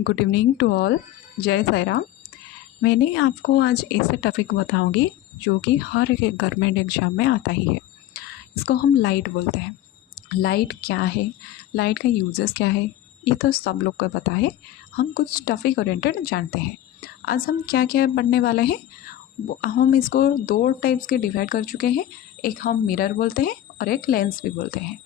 Good evening to all. जय साई राम। मैंने आपको आज ऐसे टॉपिक बताऊंगी जो कि हर एक गवर्नमेंट एग्जाम में आता ही है। इसको हम लाइट बोलते हैं। लाइट क्या है, लाइट का यूजेस क्या है, ये तो सब लोग को पता है। हम कुछ टॉपिक ओरिएंटेड जानते हैं। आज हम क्या क्या पढ़ने वाले हैं, हम इसको दो टाइप्स के डिवाइड कर चुके हैं। एक हम मिरर बोलते हैं और एक लेंस भी बोलते हैं।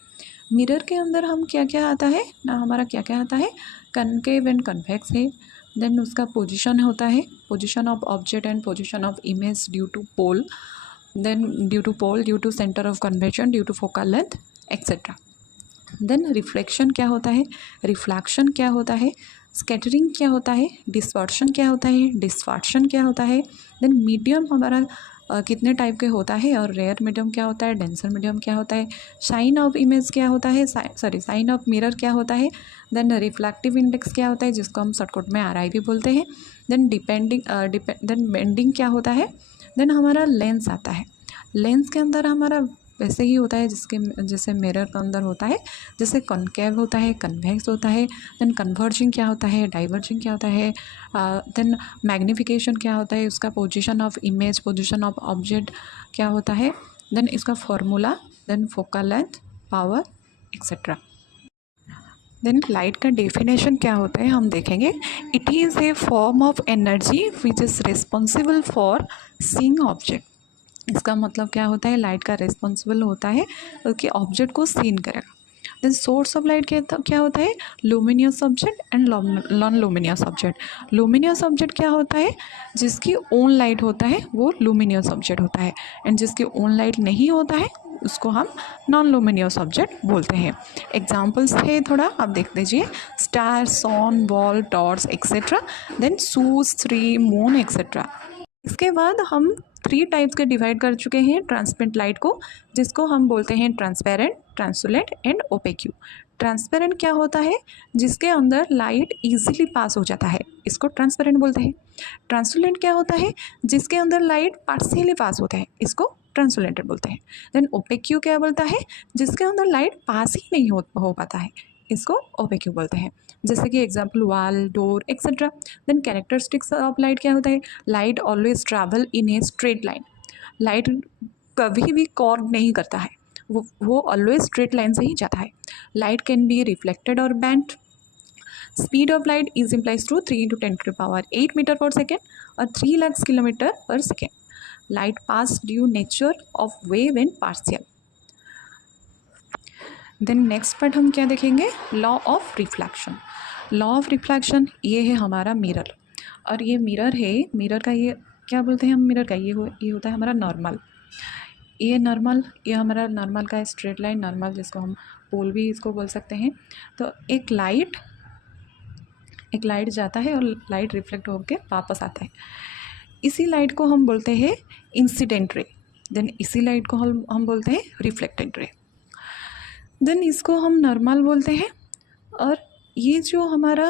मिरर के अंदर हम क्या क्या आता है ना, हमारा क्या क्या आता है, कनकेव एंड कन्वेक्स है। देन उसका पोजीशन होता है, position of object and position of image due to pole, then due to centre of convection, due to focal length etcetera. Then reflection क्या होता है, रिफ्लेक्शन क्या होता है, स्कैटरिंग क्या होता है, डिस्पर्शन क्या होता है, डिस्पर्शन क्या होता है। देन मीडियम हमारा कितने टाइप के होता है और रेयर मीडियम क्या होता है, डेंसर मीडियम क्या होता है, साइन ऑफ इमेज क्या होता है, साइन ऑफ मिरर क्या होता है। देन रिफ्लेक्टिव इंडेक्स क्या होता है, जिसको हम शॉर्टकट में RI भी बोलते हैं। देन देन बेंडिंग क्या होता है। देन हमारा लेंस आता है। लेंस के अंदर हमारा वैसे ही होता है जैसे मिरर के अंदर होता है, जैसे कॉनकेव होता है, कन्वेक्स होता है। देन कन्वर्जिंग क्या होता है, डाइवर्जिंग क्या होता है, देन मैग्नीफिकेशन क्या होता है, उसका position of image, position of object क्या होता है, देन इसका formula, then focal length, power etcetera. Then light का डेफिनेशन क्या होता है हम देखेंगे। It is a form of energy which is responsible for seeing object. इसका मतलब क्या होता है, लाइट का रिस्पॉन्सिबल होता है कि ऑब्जेक्ट को सीन करेगा। देन सोर्स ऑफ लाइट क्या होता है, luminous object and non luminous object. Luminous object क्या होता है, जिसकी ओन लाइट होता है वो लूमिनियस ऑब्जेक्ट होता है, एंड जिसकी ओन लाइट नहीं होता है उसको हम नॉन लूमिनियस ऑब्जेक्ट बोलते हैं। एग्जाम्पल्स है थोड़ा आप देख लीजिए, स्टार, सन, बॉल, टॉर्च एक्सेट्रा। देन सूज, ट्री, मून एक्सेट्रा। इसके बाद हम 3 टाइप्स के डिवाइड कर चुके हैं ट्रांसपेरेंट लाइट को, जिसको हम बोलते हैं ट्रांसपेरेंट, ट्रांसलुसेंट एंड ओपेक्यू। ट्रांसपेरेंट क्या होता है, जिसके अंदर लाइट इजीली पास हो जाता है, इसको ट्रांसपेरेंट बोलते हैं। ट्रांसलुसेंट क्या होता है, जिसके अंदर लाइट पार्शियली पास होता है, इसको ट्रांसलुसेंट बोलते हैं। देन ओपेक्यू क्या बोलता है, जिसके अंदर लाइट पास ही नहीं हो पाता है, इसको ओपेक्यू बोलते हैं। जैसे कि example wall, door etcetera. Then characteristics of light क्या होता है, light always travel in a straight line. Light कभी भी कॉर्व नहीं करता है, वो ऑलवेज स्ट्रेट लाइन से ही जाता है। लाइट कैन बी रिफ्लेक्टेड और bent. Speed of light is implies to 3 × 10⁸ metre per second और 3 lakh kilometre per second. Light pass due nature of wave and partial. Then next part हम क्या देखेंगे, law of reflection. Law of reflection ये है हमारा mirror, और ये mirror है, मिरर का ये क्या बोलते हैं हम, मिरर का ये होता है हमारा नॉर्मल। ये नॉर्मल, ये हमारा नॉर्मल का स्ट्रेट लाइन नॉर्मल, जिसको हम पोल भी इसको बोल सकते हैं। तो एक लाइट जाता है और लाइट रिफ्लेक्ट होकर वापस आता है, इसी लाइट को हम बोलते हैं इंसिडेंट रे। देन इसी लाइट को हम बोलते हैं रिफ्लेक्टेड रे। देन इसको हम नॉर्मल बोलते हैं। और ये जो हमारा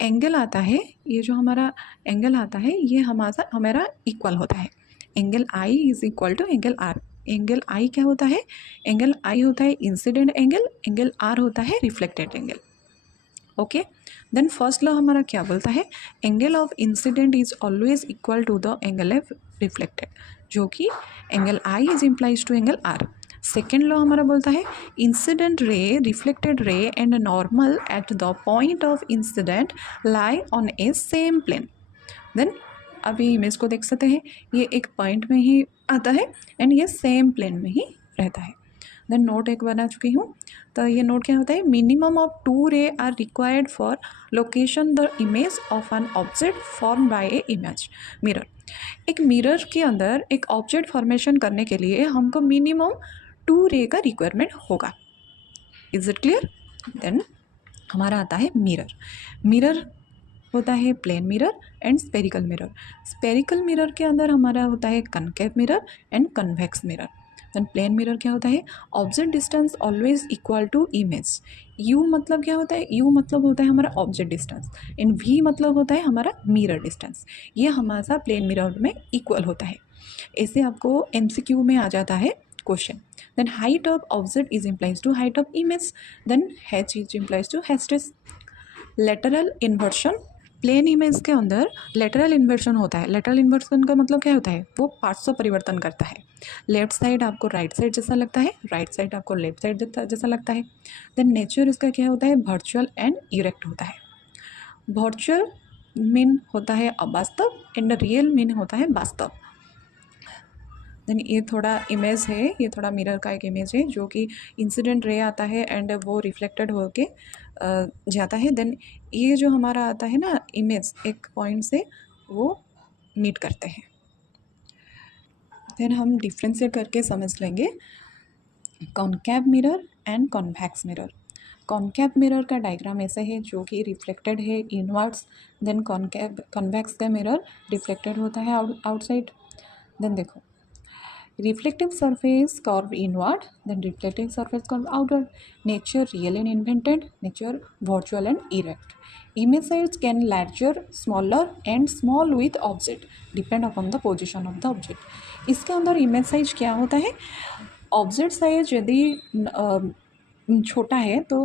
एंगल आता है, ये जो हमारा एंगल आता है, ये हमारा इक्वल होता है। Angle I is equal to angle r. Angle i क्या होता है, एंगल आई होता है इंसिडेंट एंगल, एंगल आर होता है reflected angle. Okay. Then first law हमारा क्या बोलता है, angle of incident is always equal to the angle of reflected, जो कि angle I is implies to angle R. Second law हमारा बोलता है, incident ray, reflected ray and normal at the point of incident lie on a same plane. Then अभी image को देख सकते हैं, ये एक पॉइंट में ही आता है एंड ये सेम प्लेन में ही रहता है। देन नोट एक बना चुकी हूँ, तो ये नोट क्या होता है, minimum of 2 ray are required for location the image of an object form by a image mirror. एक मिरर के अंदर एक ऑब्जेक्ट फॉर्मेशन करने के लिए हमको मिनिमम 2 रे का रिक्वायरमेंट होगा। Is it clear. देन हमारा आता है मिरर। मिरर होता है plane mirror and spherical mirror. Spherical mirror के अंदर हमारा होता है concave mirror and convex mirror. Then plane mirror क्या होता है, object distance always equal to image. U मतलब क्या होता है, यू मतलब होता है हमारा ऑब्जेक्ट डिस्टेंस, इन वी मतलब होता है हमारा मिरर डिस्टेंस। ये हमारा प्लेन मिरर में इक्वल होता है। ऐसे आपको MCQ में आ जाता है question. Then height of object is implies to height of image. Then h is implies to h dash. Lateral inversion, plane image के अंदर लेटरल इन्वर्शन होता है। लेटरल इन्वर्शन का मतलब क्या होता है, वो पार्ट्स ऑफ परिवर्तन करता है। लेफ्ट साइड आपको राइट साइड जैसा लगता है, राइट साइड आपको लेफ्ट साइड जैसा लगता है। देन नेचर इसका क्या होता है, वर्चुअल एंड इरेक्ट होता है। वर्चुअल मीन होता है अवास्तव एंड रियल मीन होता है वास्तव। देन ये थोड़ा इमेज है, ये थोड़ा मिरर का एक इमेज है जो कि इंसिडेंट रे आता है एंड वो रिफ्लेक्टेड होके जाता है। देन ये जो हमारा आता है ना इमेज, एक पॉइंट से वो मीट करते हैं। देन हम डिफ्रेंशिएट करके समझ लेंगे concave mirror and convex mirror. Concave mirror का डायग्राम ऐसे है जो कि रिफ्लेक्टेड है इनवर्ड्स। देन कॉन्वेक्स का मिरर रिफ्लेक्टेड होता है आउटसाइड। देन देखो, reflective surface curve inward, then reflective surface curve outward. Nature real and invented, nature virtual and erect. Image size can larger, smaller and small with object depend upon the position of the object. इसके अंदर image size क्या होता है, object size यदि छोटा है तो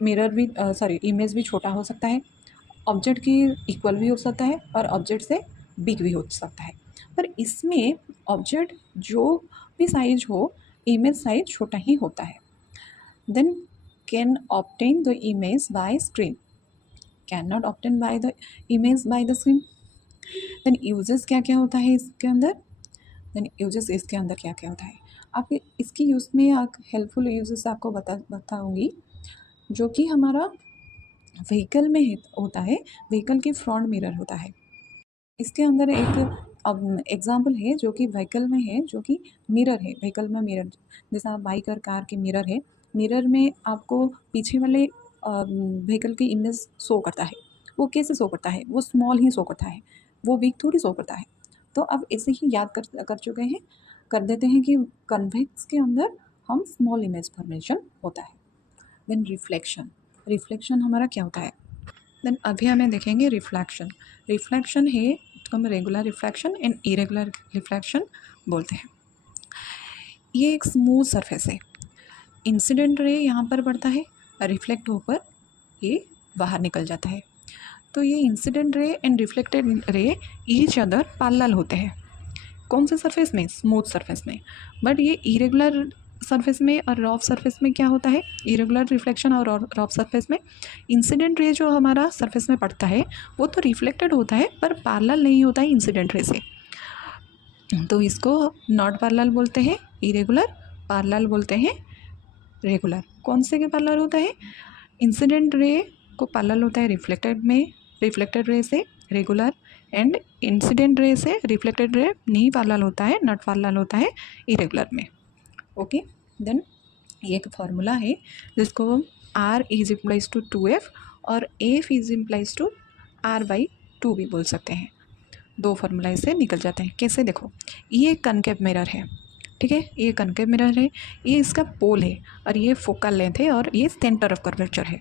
mirror भी इमेज भी छोटा हो सकता है, ऑब्जेक्ट की इक्वल भी हो सकता है और ऑब्जेक्ट से बिग भी हो सकता है। पर इसमें ऑब्जेक्ट जो भी साइज हो, इमेज साइज छोटा ही होता है। Then can obtain the image by screen, can not obtain by the image by the screen. Then uses क्या क्या होता है इसके अंदर, देन यूजेस इसके अंदर क्या क्या होता है, आप इसकी यूज़ में हेल्पफुल यूजेस आपको बताऊँगी। जो कि हमारा व्हीकल में होता है, व्हीकल की फ्रंट मिरर होता है। इसके अंदर एक अब एग्जाम्पल है जो कि व्हीकल में है, जो कि मिरर है, व्हीकल में मिरर, जैसा बाइक और कार के मिरर है। मिरर में आपको पीछे वाले व्हीकल की इमेज शो करता है। वो कैसे शो करता है, वो स्मॉल ही शो करता है, वो वीक थोड़ी शो करता है। तो अब ऐसे ही याद कर चुके हैं, कर देते हैं कि कन्वेक्स के अंदर हम स्मॉल इमेज फॉर्मेशन होता है। देन रिफ्लेक्शन, रिफ्लेक्शन हमारा क्या होता है। देन अभी हमें देखेंगे रिफ्लेक्शन। रिफ्लेक्शन है तो हम regular reflection and irregular reflection बोलते हैं। ये एक स्मूथ सरफेस है, इंसिडेंट रे यहाँ पर पड़ता है, रिफ्लेक्ट होकर ये बाहर निकल जाता है। तो ये incident ray and reflected ray each other parallel होते हैं। कौन से सरफेस में, स्मूथ सरफेस में। बट ये इरेगुलर सरफेस में और रफ सरफेस में क्या होता है, इरेगुलर रिफ्लेक्शन और रफ सरफेस में इंसिडेंट रे जो हमारा सरफेस में पड़ता है वो तो रिफ्लेक्टेड होता है पर पैरेलल नहीं होता है इंसिडेंट रे से। तो इसको नॉट पैरेलल बोलते हैं इरेगुलर, पैरेलल बोलते हैं रेगुलर। कौन से के पैरेलल होता है, इंसिडेंट रे को पैरेलल होता है रिफ्लेक्टेड रे से रेगुलर, एंड इंसिडेंट रे से रिफ्लेक्टेड रे नहीं पैरेलल होता है, नॉट पैरेलल होता है इरेगुलर में। ओके, देन ये एक फार्मूला है जिसको हम R is implies to 2F और F is implies to R/2 भी बोल सकते हैं। दो फार्मूला इससे निकल जाते हैं। कैसे, देखो, ये कनकेव मिरर है, ठीक है, ये कनकेव मिरर है, ये इसका पोल है और ये फोकल लेंथ है और ये सेंटर ऑफ कर्वेचर है।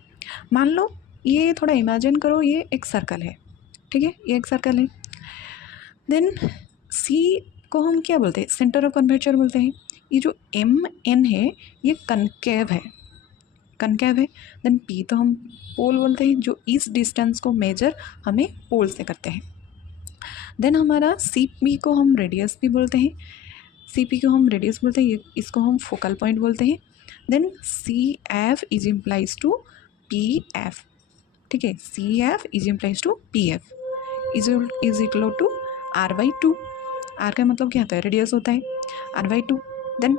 मान लो ये थोड़ा इमेजिन करो, ये एक सर्कल है, ठीक है, ये एक सर्कल है। देन C को हम क्या बोलते हैं, सेंटर ऑफ कर्वेचर बोलते हैं। ये जो MN है ये कनकेव है, कनकेव है। देन P तो हम पोल बोलते हैं, जो इस डिस्टेंस को मेजर हमें पोल से करते हैं। देन हमारा CP को हम रेडियस भी बोलते हैं, CP को हम रेडियस बोलते हैं, इसको हम फोकल पॉइंट बोलते हैं। Then CF is implies to PF, ठीक है, CF is implies to PF is equal to R/2। R का मतलब क्या होता है, रेडियस होता है, R/2। Then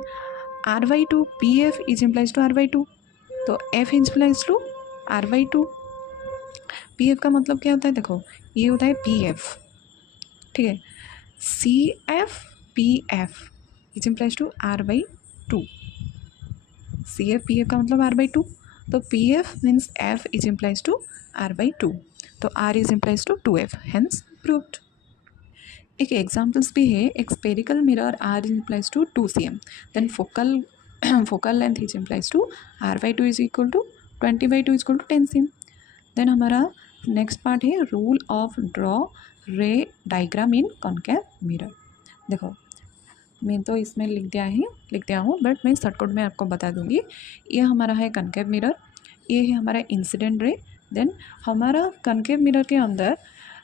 R/2 PF is implies to R/2, तो F implies to R/2। PF का मतलब क्या होता है, देखो ये होता है PF, ठीक है, CF PF is implies to R/2। CF PF का मतलब R/2, तो PF means F is implies to R/2, तो R is implies to 2F, hence proved. एक एग्जाम्पल्स भी है, एक spherical mirror R implies to 2 cm, then focal length is implies to R/2 is equal to 20/2 is equal to 10 cm। Then हमारा next part है rule of draw ray diagram in concave mirror. देखो, मैं तो इसमें लिख दिया हूँ but मैं शॉर्टकट में आपको बता दूँगी। ये हमारा है कनकेव मिरर, ये है हमारा इंसिडेंट रे, देन हमारा कनकेव मिरर के अंदर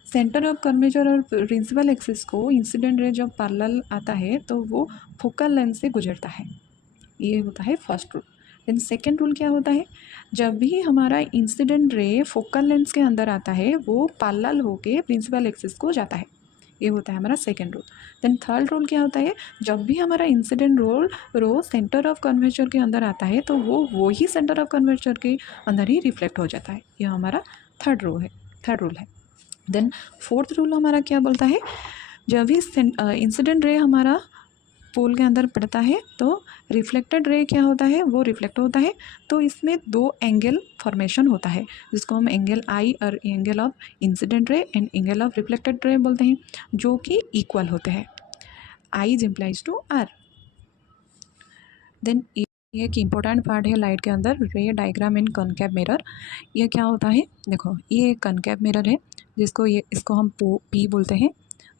सेंटर ऑफ कर्वेचर और प्रिंसिपल एक्सिस को इंसिडेंट रे जब पैरेलल आता है तो वो फोकल लेंथ से गुजरता है। ये होता है first rule. Then second rule क्या होता है, जब भी हमारा इंसिडेंट रे फोकल लेंथ के अंदर आता है वो पैरेलल होके प्रिंसिपल एक्सिस को जाता है। ये होता है हमारा second rule. Then third rule क्या होता है, जब भी हमारा incident ray centre of curvature के अंदर आता है तो वो ही सेंटर ऑफ कर्वेचर के अंदर ही रिफ्लेक्ट हो जाता है। यह हमारा थर्ड रूल है। देन फोर्थ रूल हमारा क्या बोलता है, जब भी इंसिडेंट रे हमारा पोल के अंदर पड़ता है तो रिफ्लेक्टेड रे क्या होता है, वो रिफ्लेक्ट होता है तो इसमें दो एंगल फॉर्मेशन होता है जिसको हम एंगल आई और angle of incident ray and angle of reflected ray बोलते हैं, जो कि इक्वल होते हैं। I is implies to r. Then ये एक इम्पोर्टेंट पार्ट है लाइट के अंदर, रे डायग्राम इन कॉनकेव मिरर। ये क्या होता है, देखो ये एक कॉनकेव मिरर है इसको हम पी बोलते हैं।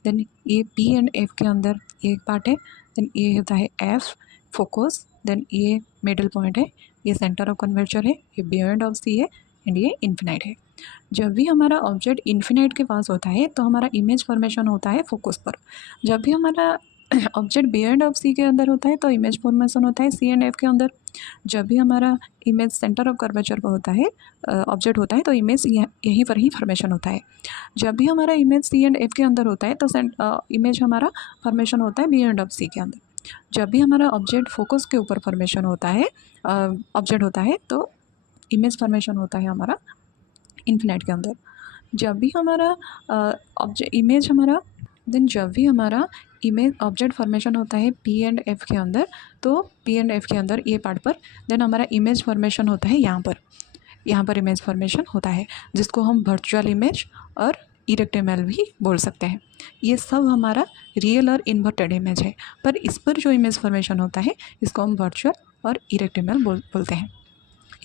देन ये पी एंड एफ के अंदर एक पार्ट है। देन ये होता है एफ फोकस। देन ये मिडल पॉइंट है, ये सेंटर ऑफ कर्वेचर है, ये बियॉन्ड ऑफ सी है एंड ये इन्फिनाइट है। जब भी हमारा ऑब्जेक्ट इन्फिनाइट के पास होता है तो हमारा इमेज फॉर्मेशन होता है फोकस पर। जब भी हमारा ऑब्जेक्ट बियॉन्ड ऑफ सी के अंदर होता है तो इमेज फॉर्मेशन होता है सी एंड एफ के अंदर। जब भी हमारा इमेज सेंटर ऑफ कर्वेचर पर होता है ऑब्जेक्ट होता है तो इमेज यहीं पर ही फॉर्मेशन होता है। जब भी हमारा इमेज सी एंड एफ के अंदर होता है तो इमेज हमारा फॉर्मेशन होता है बियॉन्ड ऑफ सी के अंदर। जब भी हमारा ऑब्जेक्ट फोकस के ऊपर फॉर्मेशन होता है ऑब्जेक्ट होता है तो इमेज फॉर्मेशन होता है हमारा इन्फिनाइट के अंदर। जब भी हमारा ऑब्जेक्ट इमेज हमारा देन जब भी हमारा इमेज ऑब्जेक्ट फॉर्मेशन होता है पी एंड एफ के अंदर तो पी एंड एफ के अंदर ये पार्ट पर देन हमारा इमेज फॉर्मेशन होता है यहाँ पर इमेज फॉर्मेशन होता है जिसको हम वर्चुअल इमेज और इरेक्ट इमेज भी बोल सकते हैं। ये सब हमारा रियल और इन्वर्टेड इमेज है, पर इस पर जो इमेज फॉर्मेशन होता है इसको हम वर्चुअल और इरेक्ट इमेज बोलते हैं।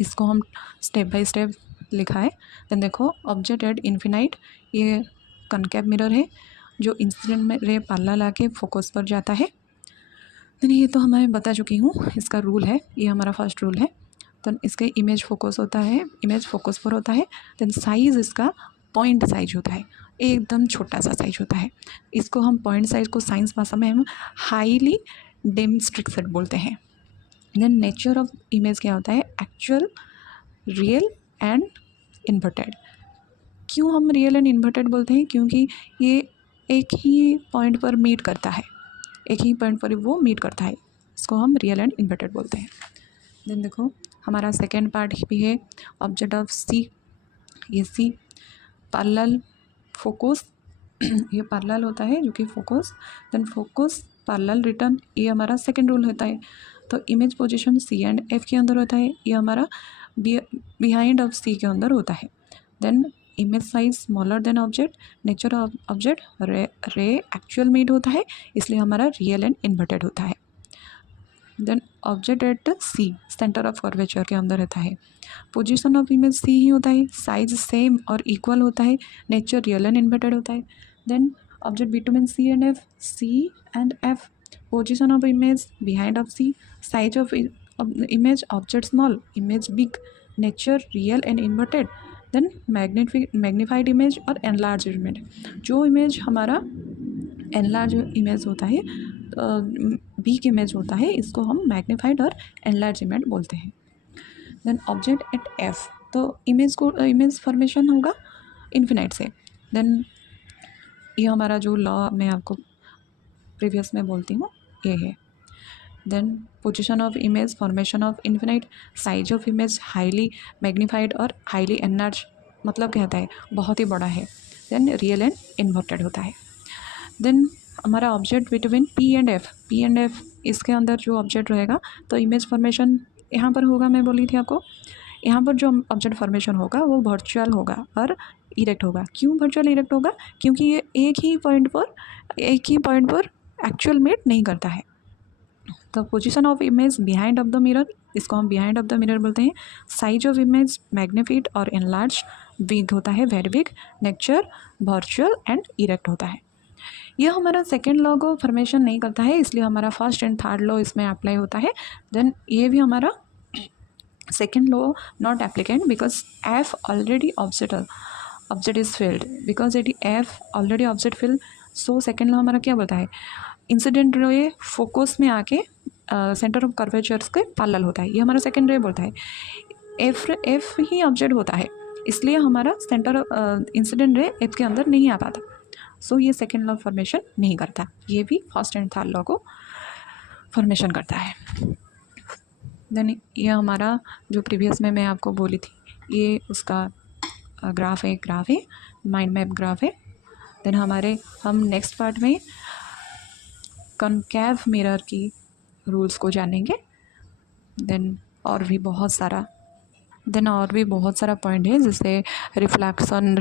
इसको हम स्टेप बाय स्टेप लिखा है। देन देखो ऑब्जेक्ट एट इन्फिनाइट, ये कॉनकेव मिरर है जो इंसिडेंट में रे पैरेलल आके फोकस पर जाता है। देन ये तो मैं बता चुकी हूँ, इसका रूल है, ये हमारा फर्स्ट रूल है। तो इसके इमेज फोकस होता है, इमेज फोकस पर होता है। देन साइज़ इसका पॉइंट साइज होता है, एकदम छोटा सा साइज होता है। इसको हम पॉइंट साइज को साइंस भाषा में हम हाईली डेमोन्स्ट्रेटेड बोलते हैं। देन नेचर ऑफ इमेज क्या होता है, एक्चुअल, रियल एंड इन्वर्टेड। क्यों हम रियल एंड इन्वर्टेड बोलते हैं, क्योंकि ये एक ही पॉइंट पर मीट करता है, एक ही पॉइंट पर वो मीट करता है, इसको हम रियल एंड इन्वर्टेड बोलते हैं। देन देखो हमारा सेकेंड पार्ट भी है ऑब्जेक्ट ऑफ सी। ये सी पैरेलल फोकस, ये पैरेलल होता है जो कि focus, then focus parallel return, ये हमारा सेकेंड रूल होता है। तो image position C and F के अंदर होता है, ये हमारा बिहाइंड ऑफ सी के अंदर होता है। Then image size smaller than object, nature of object ray actual meet होता है, इसलिए हमारा रियल एंड इन्वर्टेड होता है। Then object at C centre of curvature के अंदर रहता है, पोजीशन ऑफ इमेज सी ही होता है, साइज सेम और इक्वल होता है, नेचर रियल एंड इन्वर्टेड होता है। Then object between C and F, position of image behind of C, size of image object small, image big, nature real and inverted. Then magnified image और enlarge image, जो image हमारा enlarge image होता है big image होता है, इसको हम magnified और एनलार्ज इमेज बोलते हैं। देन ऑब्जेक्ट एट एफ, तो इमेज फॉर्मेशन होगा इन्फिनाइट से। देन ये हमारा जो लॉ मैं आपको प्रीवियस में बोलती हूँ ये है। Then position of image formation of infinite, size of image highly magnified और हाईली एनलार्ज, मतलब कहता है बहुत ही बड़ा है। देन रियल एंड इन्वर्टेड होता है। देन हमारा object between P and F, इसके अंदर जो ऑब्जेक्ट रहेगा तो इमेज फॉर्मेशन यहाँ पर होगा, मैं बोली थी आपको, यहाँ पर जो ऑब्जेक्ट फॉर्मेशन होगा वो वर्चुअल होगा और इरेक्ट होगा। क्यों वर्चुअल इरेक्ट होगा, क्योंकि ये एक ही पॉइंट पर एक्चुअल मीट नहीं करता है। तो position of image behind of the mirror, इसको हम बिहाइंड ऑफ द मिरर बोलते हैं। साइज ऑफ इमेज मैग्नीफाइड और एनलार्ज, बिग होता है, very big, nature virtual and erect होता है। यह हमारा सेकेंड लॉ को फॉर्मेशन नहीं करता है, इसलिए हमारा फर्स्ट एंड थर्ड लॉ इसमें अप्लाई होता है। देन ये भी हमारा second law not applicant because if already object is filled, because यदि if already object fill, so second law हमारा क्या बोलता है, इंसिडेंट रे फोकस में आके सेंटर ऑफ कर्वेचर्स के पैरेलल होता है, ये हमारा सेकेंड रे बोलता है। एफ ही ऑब्जेक्ट होता है, इसलिए हमारा सेंटर इंसिडेंट रे एफ के अंदर नहीं आ पाता, सो ये सेकेंड लॉ फॉर्मेशन नहीं करता, ये भी फर्स्ट एंड थर्ड लॉ को फॉर्मेशन करता है। देन ये हमारा जो प्रीवियस में मैं आपको बोली थी, ये उसका ग्राफ है माइंड मैप ग्राफ है। देन हम नेक्स्ट पार्ट में कॉनकेव मिरर की रूल्स को जानेंगे। देन और भी बहुत सारा पॉइंट है, जैसे रिफ्लेक्शन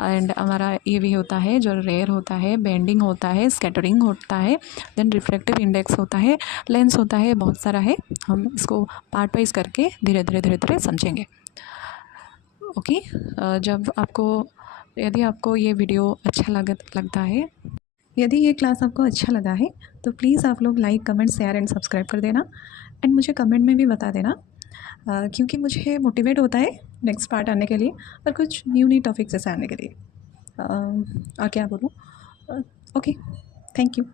एंड हमारा ये भी होता है जो रेयर होता है, बेंडिंग होता है, स्कैटरिंग होता है, देन रिफ्रैक्टिव इंडेक्स होता है, लेंस होता है, बहुत सारा है। हम इसको पार्ट वाइज करके धीरे धीरे समझेंगे। ओके, यदि आपको ये वीडियो अच्छा लगता है, यदि ये क्लास आपको अच्छा लगा है तो प्लीज़ आप लोग like, comment, share and subscribe कर देना। एंड मुझे कमेंट में भी बता देना, क्योंकि मुझे मोटिवेट होता है नेक्स्ट पार्ट आने के लिए और कुछ न्यू टॉपिक जैसे आने के लिए। और क्या बोलूँ, ओके, थैंक यू।